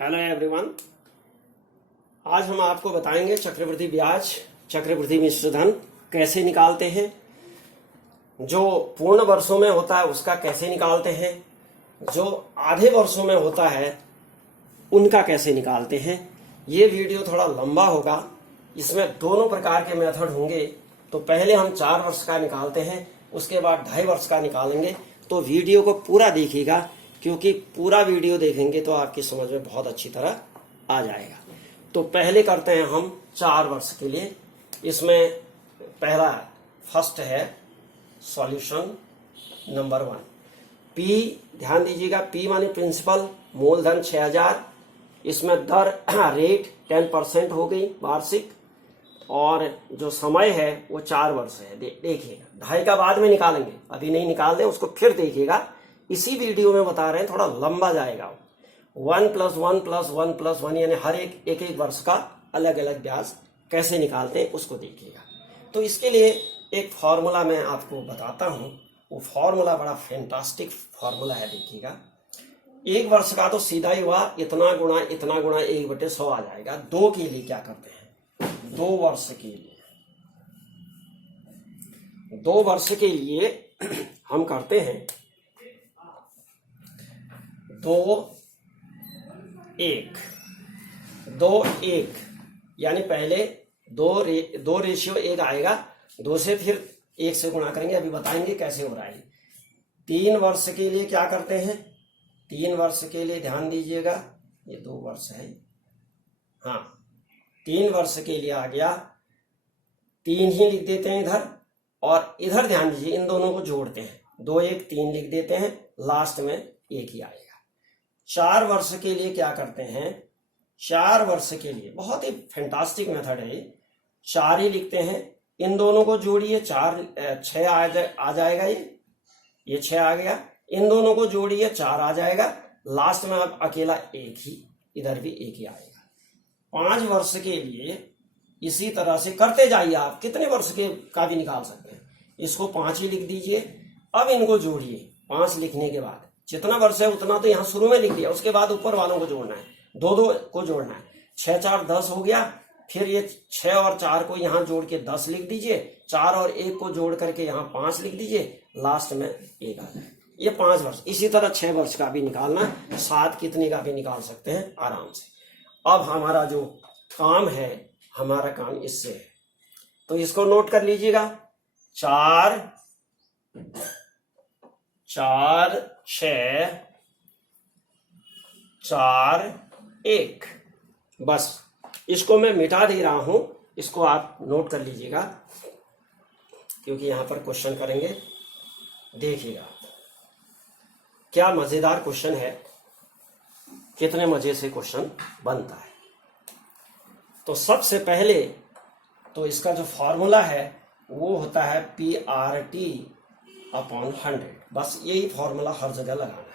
Hello everyone. आज हम आपको बताएंगे चक्रवृद्धि ब्याज, चक्रवृद्धि मिश्र धन कैसे निकालते हैं, जो पूर्ण वर्षों में होता है उसका कैसे निकालते हैं, जो आधे वर्षों में होता है उनका कैसे निकालते हैं। ये वीडियो थोड़ा लंबा होगा, इसमें दोनों प्रकार के मेथड होंगे। तो पहले हम 4 वर्ष का निकालते हैं, उसके बाद 2.5 वर्ष का निकालेंगे। तो वीडियो को पूरा देखिएगा, क्योंकि पूरा वीडियो देखेंगे तो आपकी समझ में बहुत अच्छी तरह आ जाएगा। तो पहले करते हैं हम 4 वर्ष के लिए। इसमें पहला फर्स्ट है सॉल्यूशन नंबर 1। पी ध्यान दीजिएगा, पी माने प्रिंसिपल, मूलधन 6000। इसमें दर रेट 10% हो गई वार्षिक, और जो समय है वो 4 वर्ष है। देखिएगा, 2.5 का बाद में निकालेंगे, अभी नहीं निकाल दें, उसको फिर देखिएगा। इसी वीडियो में बता रहे हैं, थोड़ा लंबा जाएगा। 1 + 1 + 1 + 1 यानी हर एक वर्ष का अलग अलग ब्याज कैसे निकालते हैं उसको देखिएगा। तो इसके लिए एक फॉर्मूला मैं आपको बताता हूं। वो फॉर्मूला बड़ा फैंटास्टिक फॉर्मूला है, देखिएगा। 1 वर्ष का तो सीधा ही हुआ, इतना गुणा 1/100 आ जाएगा। 2 के लिए क्या करते हैं, 2 वर्ष के लिए, 2 वर्ष के लिए हम करते हैं 2:1 यानी पहले 2:1 आएगा, 2 से फिर 1 से गुणा करेंगे, अभी बताएंगे कैसे हो रहा है। 3 वर्ष के लिए क्या करते हैं, 3 वर्ष के लिए ध्यान दीजिएगा, ये 2 वर्ष है, हाँ 3 वर्ष के लिए आ गया, 3 ही लिख देते हैं इधर, और इधर ध्यान दीजिए इन दोनों को जोड़ते हैं, 2 1 3 लिख देते हैं, लास्ट में 1 ही आएगा। 4 वर्ष के लिए क्या करते हैं, 4 वर्ष के लिए बहुत ही फैंटास्टिक मेथड है, 4 ही लिखते हैं, इन दोनों को जोड़िए, 6 आ जाएगा, ये 6 आ गया, इन दोनों को जोड़िए, 4 आ जाएगा, लास्ट में अब अकेला 1 ही, इधर भी 1 ही आएगा। 5 वर्ष के लिए इसी तरह से करते जाइए, आप कितने वर्ष के का भी निकाल सकते हैं। इसको 5 ही लिख दीजिए, अब इनको जोड़िए। 5 लिखने के बाद जितना वर्ष है उतना तो यहाँ शुरू में लिख दिया, उसके बाद ऊपर वालों को जोड़ना है, 2 को जोड़ना है। 6 4 10 हो गया, फिर ये 6 और 4 को यहाँ जोड़ के 10 लिख दीजिए, 4 और 1 को जोड़ करके यहाँ 5 लिख दीजिए, लास्ट में 1 आ जाए। ये 5 वर्ष। इसी तरह 6 वर्ष का भी निकालना, 7 कितने का भी निकाल सकते हैं आराम से। अब हमारा जो काम है, हमारा काम इससे है, तो इसको नोट कर लीजिएगा। 4 4 6 4 1, बस इसको मैं मिटा दे रहा हूं, इसको आप नोट कर लीजिएगा, क्योंकि यहां पर क्वेश्चन करेंगे। देखिएगा क्या मजेदार क्वेश्चन है, कितने मजे से क्वेश्चन बनता है। तो सबसे पहले तो इसका जो फॉर्मूला है वो होता है PRT/100। बस यही फॉर्मूला हर जगह लगाना है।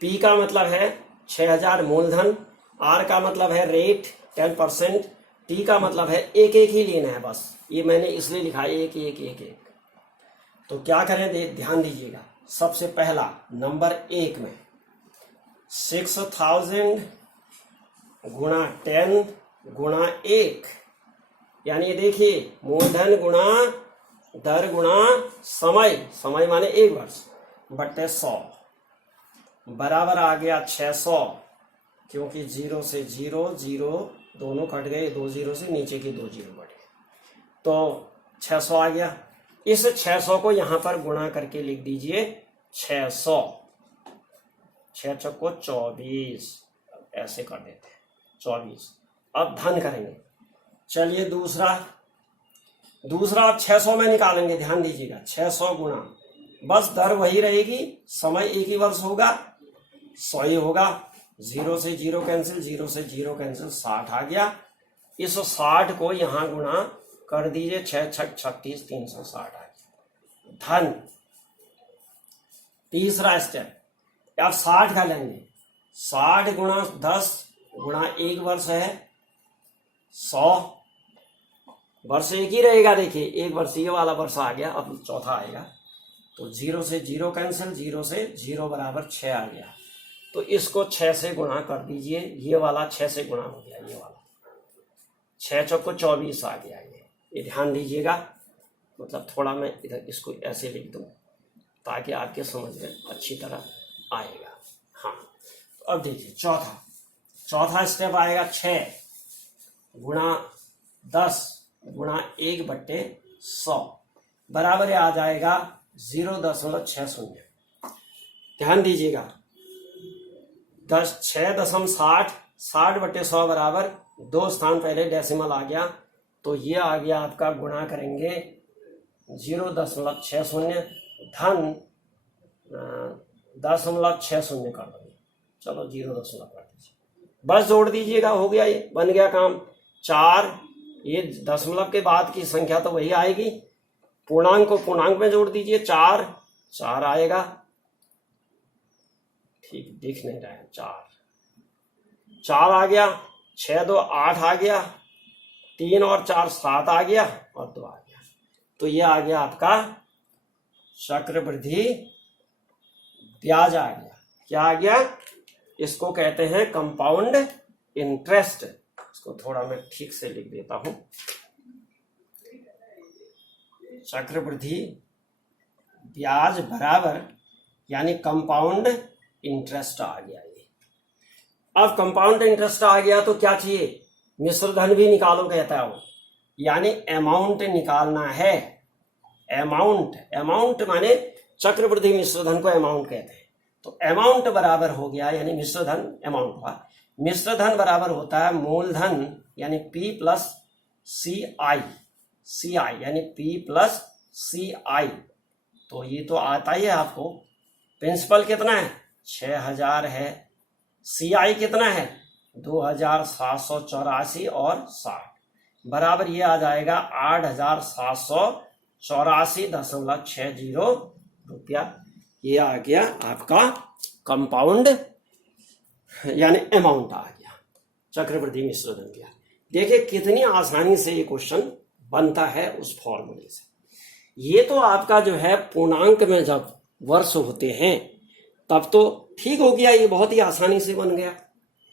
P का मतलब है 6000 मूलधन, R का मतलब है रेट 10%, T का मतलब है 1 1 ही लेना है, बस ये मैंने इसलिए लिखा है 1 1 1 1। तो क्या करें, ध्यान दीजिएगा। सबसे पहला नंबर 1 में 6000 गुणा 10 गुणा 1, यानी देखिए मूलधन गुणा दर गुणा समय, समय माने 1 वर्ष, बटे 100 बराबर आ गया 600, क्योंकि 0 से 0 0 दोनों कट गए, 2 0 से नीचे की 2 0 बढ़ गए, तो 600 आ गया। इस 600 को यहां पर गुणा करके लिख दीजिए 600, 6 चौको 24, ऐसे कर देते हैं 24। अब धन करेंगे। चलिए दूसरा आप 600 में निकालेंगे, ध्यान दीजिएगा। 600 गुणा, बस दर वही रहेगी, समय 1 ही वर्ष होगा, 100 ही होगा, 0 से 0 कैंसिल, 0 से 0 कैंसिल, 60 आ गया। इस 60 को यहां गुणा कर दीजिए, 6 6 36 360 आ गया धन। तीसरा स्टेप, अब 60 का लेंगे, 60 गुणा 10 गुणा 1 वर्ष है 100, वर्ष 1 ही रहेगा। देखिए 1 वर्ष ये वाला वर्ष आ गया, अब चौथा आएगा, तो 0 से 0 कैंसिल, 0 से 0 बराबर 6 आ गया। तो इसको 6 से गुणा कर दीजिए। ये वाला 6 से गुणा हो गया, ये वाला 6 चौको 24 आ गया। ये ध्यान दीजिएगा। मतलब थोड़ा मैं इधर इसको ऐसे लिख दूं ताकि आपके समझ में अच्छी तरह आएगा। हाँ, तो अब देखिए चौथा स्टेप आएगा 6 गुणा 10 गुणा 1/100 बराबर आ जाएगा 0.60। ध्यान दीजिएगा 6.60 60/100 बराबर 2 स्थान पहले डेसिमल आ गया, तो ये आ गया आपका। गुणा करेंगे 0.60 धन 0.60 कर देंगे। चलो 0.60 कर दीजिए, बस जोड़ दीजिएगा, हो गया, ये बन गया काम। 4, ये दशमलव के बाद की संख्या तो वही आएगी, पूर्णांक को पूर्णांक में जोड़ दीजिए। 4 आएगा, ठीक दिख नहीं रहा है। 4 आ गया, 6 2 8 आ गया, 3 और 4 7 आ गया और 2 आ गया। तो ये आ गया आपका चक्रवृद्धि ब्याज आ गया। क्या आ गया? इसको कहते हैं कंपाउंड इंटरेस्ट। इसको थोड़ा मैं ठीक से लिख देता हूं। चक्रवृद्धि ब्याज बराबर यानी कंपाउंड इंटरेस्ट आ गया। ये अब कंपाउंड इंटरेस्ट आ गया तो क्या चाहिए? मिश्र धन भी निकालो कहता है वो, यानी अमाउंट निकालना है। अमाउंट माने चक्रवृद्धि मिश्र धन को अमाउंट कहते हैं। तो अमाउंट बराबर हो गया, यानी मिश्र धन अमाउंट हुआ। मिश्र धन बराबर होता है मूलधन यानी P प्लस CI यानी P प्लस CI। तो ये तो आता ही है आपको। प्रिंसिपल कितना है? 6000 है। CI कितना है? 2784 और 60 बराबर ये आ जाएगा 8784.60 रुपया। ये आ गया आपका कंपाउंड यानी अमाउंट आ गया चक्रवृद्धि मिश्र धन का। देखिए कितनी आसानी से ये क्वेश्चन बनता है उस फॉर्मूले से। ये तो आपका जो है पूर्णांक में जब वर्ष होते हैं तब तो ठीक हो गया, ये बहुत ही आसानी से बन गया,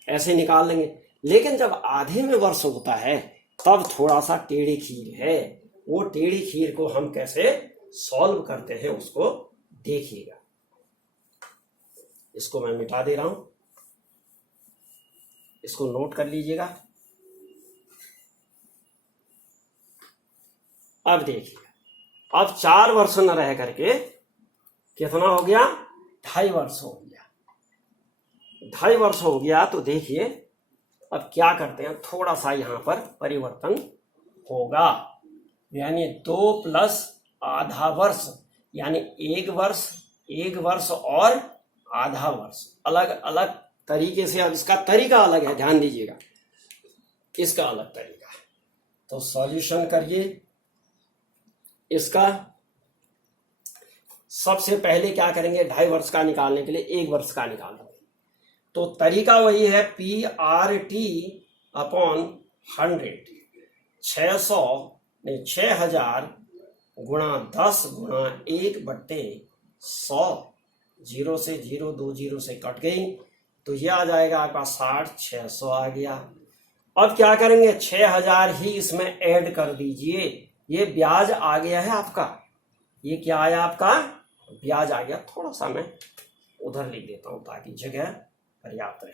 ऐसे निकाल लेंगे। लेकिन जब आधे में वर्ष होता है तब थोड़ा सा टेढ़ी खीर है। वो टेढ़ी खीर को हम कैसे सॉल्व करते हैं उसको देखिएगा। इसको मैं मिटा दे रहा हूं, इसको नोट कर लीजिएगा। अब देखिए, अब 4 वर्ष न रह करके कितना हो गया? 2.5 वर्ष हो गया। 2.5 वर्ष हो गया तो देखिए अब क्या करते हैं, थोड़ा सा यहां पर परिवर्तन होगा, यानी 2 प्लस आधा वर्ष यानी 1 वर्ष और आधा वर्ष। अलग अलग तरीके से, अब इसका तरीका अलग है, ध्यान दीजिएगा, इसका अलग तरीका है। तो सॉल्यूशन करिए इसका। सबसे पहले क्या करेंगे? 2.5 वर्ष का निकालने के लिए 1 वर्ष का निकालेंगे। तो तरीका वही है, PRT/100 6000 गुणा 10 गुणा 1/100। 0 से 0 2 0 से कट गई, तो यह आ जाएगा आपका 60। 600 आ गया। अब क्या करेंगे? 6000 ही इसमें ऐड कर दीजिए। ये ब्याज आ गया है आपका। ये क्या आया आपका? ब्याज आ गया। थोड़ा सा मैं उधर लिख देता हूं ताकि जगह पर्याप्त रहे।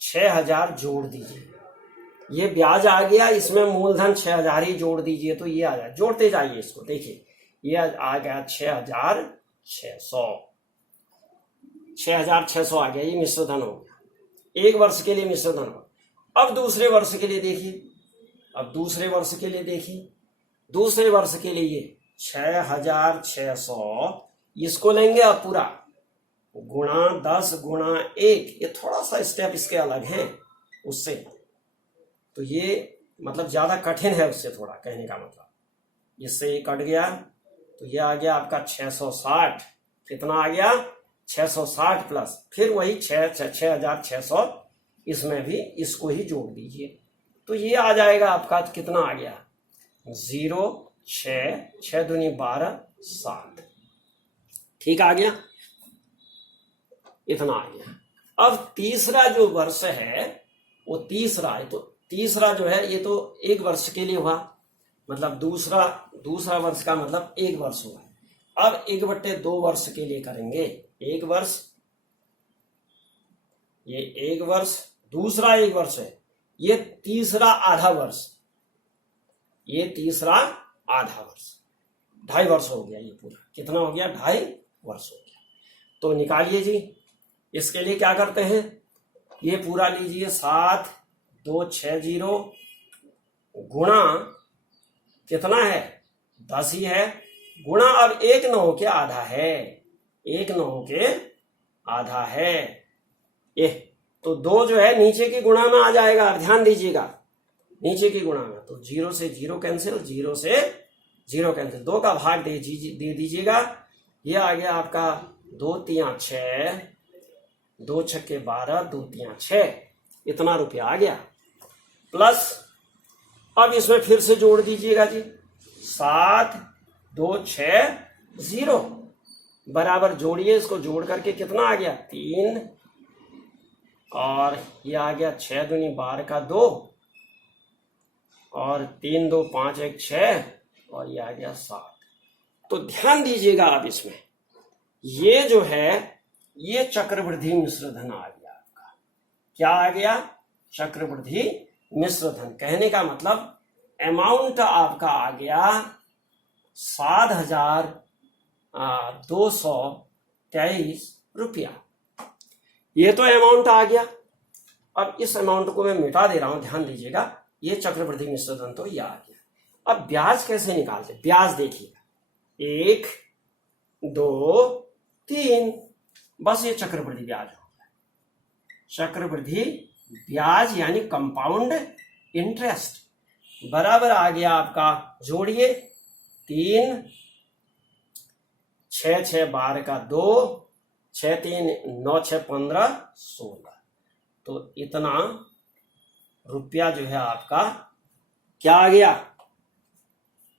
6000 जोड़ दीजिए, ये ब्याज आ गया, इसमें मूलधन 6000 ही जोड़ दीजिए तो ये आ जाए। जोड़ते जाइए इसको, देखिए ये आ गया 6600 आ गया। ये मिश्र धन हो गया। 1 वर्ष के लिए मिश्र धन हो। अब दूसरे वर्ष के लिए देखिए, दूसरे वर्ष के लिए 6600 इसको लेंगे अब पूरा गुणा 10 गुणा 1। ये थोड़ा सा स्टेप इसके अलग है उससे, तो ये मतलब ज्यादा कठिन है उससे थोड़ा, कहने का मतलब। इससे ये कट गया तो ये आ गया आपका 660। कितना आ गया? 660 प्लस फिर वही 6600, इसमें भी इसको ही जोड़ दीजिए तो ये आ जाएगा आपका। कितना आ गया? 0 6 दूनी 12 7। ठीक आ गया, इतना आ गया। अब तीसरा जो वर्ष है वो तीसरा है, तो तीसरा जो है ये तो एक वर्ष के लिए हुआ, मतलब दूसरा वर्ष का मतलब एक वर्ष हुआ। अब 1/2 वर्ष के लिए करेंगे, एक वर्ष, ये एक वर्ष, दूसरा एक वर्ष है, ये तीसरा आधा वर्ष, ये तीसरा आधा वर्ष, 2.5 वर्ष हो गया। ये पूरा कितना हो गया? 2.5 वर्ष हो गया। तो निकालिए जी, इसके लिए क्या करते हैं, ये पूरा लीजिए 7260 गुणा कितना है? 10 ही है, गुणा अब 1/9 के आधा है, 1/9 के आधा है। ये तो 2 जो है नीचे की गुणा में आ जाएगा, ध्यान दीजिएगा, नीचे की गुणा में, तो 0 से 0 कैंसिल, 0 से 0 कैंसिल, 2 का भाग दे दीजिएगा। ये आ गया आपका 2 3 6, 2 छक्के 12, 2 3 6, इतना रुपया आ गया। प्लस अब इसमें फिर से जोड़ दीजिएगा जी, 7 2 6 0 बराबर जोड़िए, इसको जोड़ करके कितना आ गया? 3, और ये आ गया 6 दूनी 12 का 2, और 3 2 5 1 6, और ये आ गया 7। तो ध्यान दीजिएगा आप इसमें, ये जो है ये चक्रवृद्धि मिश्र धन आ गया आपका। क्या आ गया? चक्रवृद्धि मिश्र धन। कहने का मतलब अमाउंट आपका आ गया 7,223 रुपया। ये तो अमाउंट आ गया। अब इस अमाउंट को मैं मिटा दे रहा हूं, ध्यान दीजिएगा, ये चक्रवृद्धि मिश्र धन तो ये आ गया। अब ब्याज कैसे निकालते? ब्याज देखिएगा, 1 2 3, बस ये चक्रवृद्धि ब्याज हो गया। चक्रवृद्धि ब्याज यानी कंपाउंड इंटरेस्ट बराबर आ गया आपका, जोड़िए 3 6 6 12 का 2, 6 3 9 6 15 16, तो इतना रुपया जो है आपका क्या आ गया?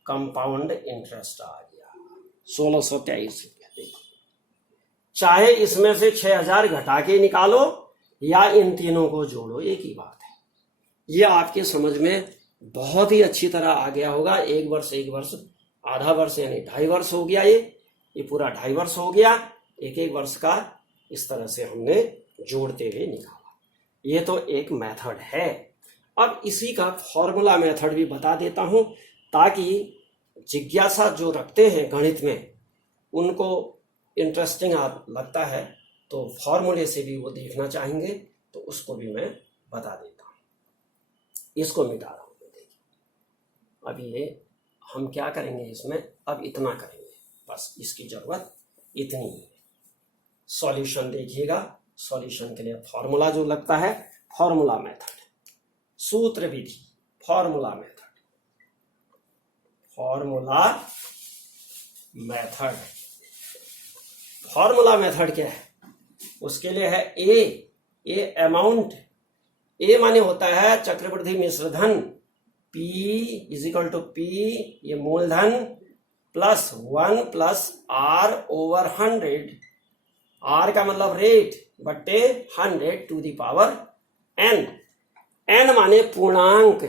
कंपाउंड इंटरेस्ट आ गया 1623 रुपया। चाहे इसमें से 6000 घटा के निकालो या इन तीनों को जोड़ो, एक ही बात है। ये आपके समझ में बहुत ही अच्छी तरह आ गया होगा। एक वर्ष आधा वर्ष यानी 2.5 वर्ष हो गया, ये पूरा 2.5 वर्ष हो गया। एक वर्ष का इस तरह से हमने जोड़ते हुए निकाला। ये तो एक मेथड है। अब इसी का फॉर्मूला मेथड भी बता देता हूं, ताकि जिज्ञासा जो रखते हैं गणित में उनको इंटरेस्टिंग लगता है, तो फॉर्मूले से भी वो देखना चाहेंगे, तो उसको भी मैं बता देता हूं। इसको मिटा रहा हूं मैं, देखिए अब ये हम क्या करेंगे इसमें, अब इतना करेंगे, बस इसकी जरूरत इतनी ही है। सॉल्यूशन देखिएगा, सॉल्यूशन के लिए फॉर्मूला जो लगता है, फॉर्मूला मेथड, सूत्र विधि, formula method, formula method. Formula method क्या है? उसके लिए है ए अमाउंट, ए माने होता है चक्रवृद्धि मिश्र धन, P = P, ये मूलधन, प्लस 1 प्लस R/100, R का मतलब रेट बट्टे 100 to the power n। n माने पूर्णांक,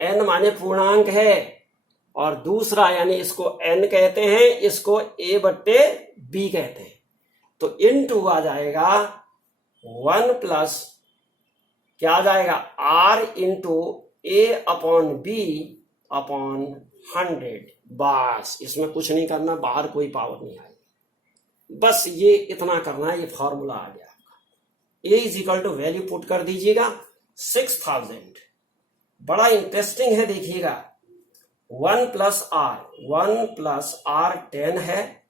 n माने पूर्णांक है, और दूसरा यानी इसको n कहते हैं, इसको A/B कहते हैं। तो इनटू आ जाएगा 1 प्लस क्या आ जाएगा? R into A/B/100। बस इसमें कुछ नहीं करना, बाहर कोई पावर नहीं आएगी, बस ये इतना करना है। ये फॉर्मूला आ गया आपका। A = वैल्यू पुट कर दीजिएगा 6000। बड़ा इंटरेस्टिंग है, देखिएगा 1 प्लस R 10 है,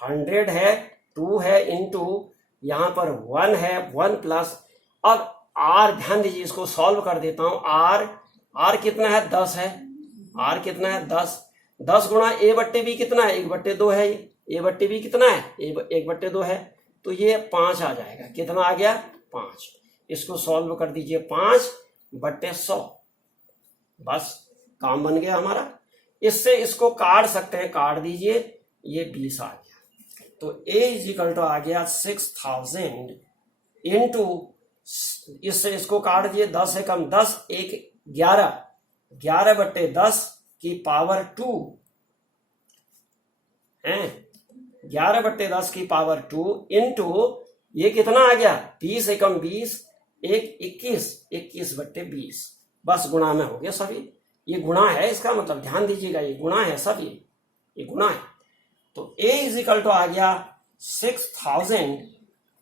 100 है, 2 है, इंटू यहां पर 1 है, 1 प्लस, अब R ध्यान दीजिए, इसको सॉल्व कर देता हूं। R कितना है? 10 है। R कितना है? 10 गुणा A/B कितना है? 1/2 है। A/B कितना है? 1/2 है, तो ये 5 आ जाएगा। कितना आ गया? 5। इसको सॉल्व कर दीजिए, 5/100, बस काम बन गया हमारा। इससे इसको काट सकते हैं, काट दीजिए, ये 20 आ गया। तो A = आ गया 6000 इंटू इससे इसको काट दिए, 10 से कम 10, 1 11, 11/10 की पावर 2 है, 11/10 की पावर 2 इंटू ये कितना आ गया, 20 से कम 20, 1 21, 21/20, बस गुणा में हो गया सभी। ये गुणा है, इसका मतलब ध्यान दीजिएगा, ये गुणा है सब, ये गुणा है। तो A इजिकल टू आ गया 6000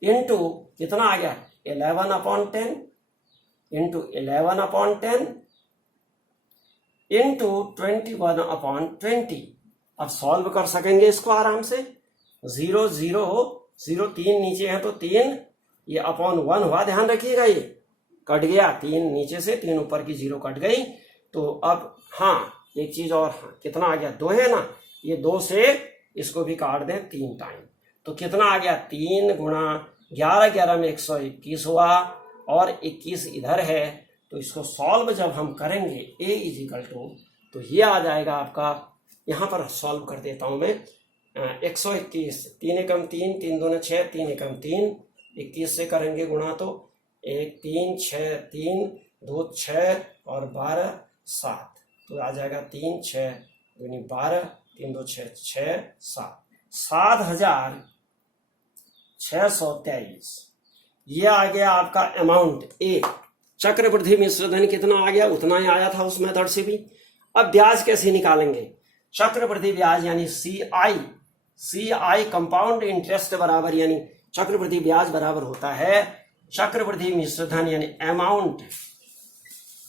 इंटू कितना आ गया, 11/10 इंटू 11/10 इंटू 21/20। अब सॉल्व कर सकेंगे इसको आराम से। 0 0 0 3 नीचे है तो 3, ये अपॉन 1 हुआ, ध्यान रखिएगा, ये कट गया, 3 नीचे से 3 ऊपर की 0 कट गई। तो अब हाँ एक चीज और, हाँ, कितना आ गया, 2 है ना, ये 2 से इसको भी काट दें 3 टाइम, तो कितना आ गया, 3 गुणा 11, 11 में 121 हुआ और 21 इधर है। तो इसको सॉल्व जब हम करेंगे A इजिकल टू, तो ये आ जाएगा आपका, यहाँ पर सॉल्व कर देता हूं मैं, 121, 3 एकम 3, 3 दूने 6, 3 एकम 3, 21 से करेंगे गुणा तो 1 3 6 3 2 6 और 12 7, तो आ जाएगा 3 6 दूनी 12, 3 2 6 6 7, 7623। ये आ गया आपका अमाउंट ए। चक्रवृद्धि मिश्र धन कितना आ गया, उतना ही आया था उस मेथड से भी। अब ब्याज कैसे निकालेंगे, चक्रवृद्धि ब्याज यानी CI कंपाउंड इंटरेस्ट बराबर, यानी चक्रवृद्धि ब्याज बराबर होता है चक्रवृद्धि मिश्र धन यानी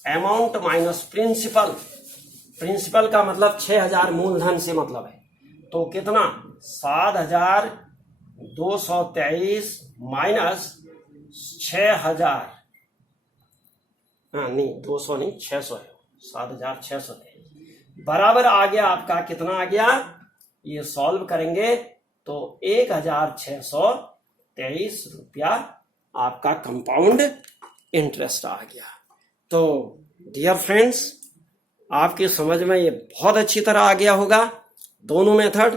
अमाउंट माइनस प्रिंसिपल। प्रिंसिपल का मतलब 6000 मूलधन से मतलब है, तो कितना 7223 माइनस 6000, हाँ नहीं 200 नहीं 600 है, 7623 बराबर आ गया आपका, कितना आ गया, ये सॉल्व करेंगे तो 1623 रुपया आपका कंपाउंड इंटरेस्ट आ गया। तो डियर फ्रेंड्स, आपकी समझ में ये बहुत अच्छी तरह आ गया होगा दोनों मेथड,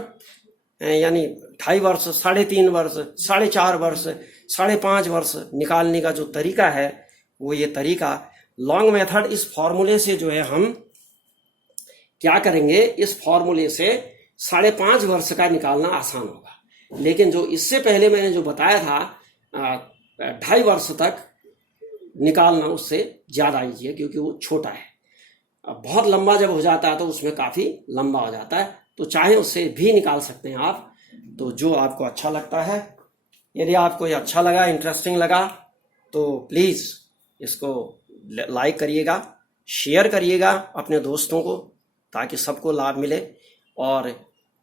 यानी 2.5 वर्ष, 3.5 वर्ष, 4.5 वर्ष, 5.5 वर्ष निकालने का जो तरीका है वो ये तरीका लॉन्ग मेथड। इस फॉर्मूले से जो है हम क्या करेंगे, इस फॉर्मूले से 5.5 वर्ष का निकालना आसान होगा, लेकिन जो इससे पहले मैंने जो बताया था 2.5 वर्ष तक निकालना उससे ज्यादा ईजी है, क्योंकि वो छोटा है। अब बहुत लंबा जब हो जाता है तो उसमें काफी लंबा हो जाता है, तो चाहे उससे भी निकाल सकते हैं आप, तो जो आपको अच्छा लगता है। यदि आपको ये अच्छा लगा, इंटरेस्टिंग लगा, तो प्लीज इसको लाइक करिएगा, शेयर करिएगा अपने दोस्तों को, ताकि सबको लाभ मिले। और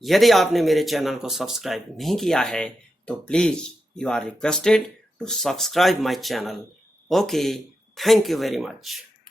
यदि आपने मेरे चैनल को सब्सक्राइब नहीं किया है तो please you are requested to subscribe my channel. Okay, thank you very much.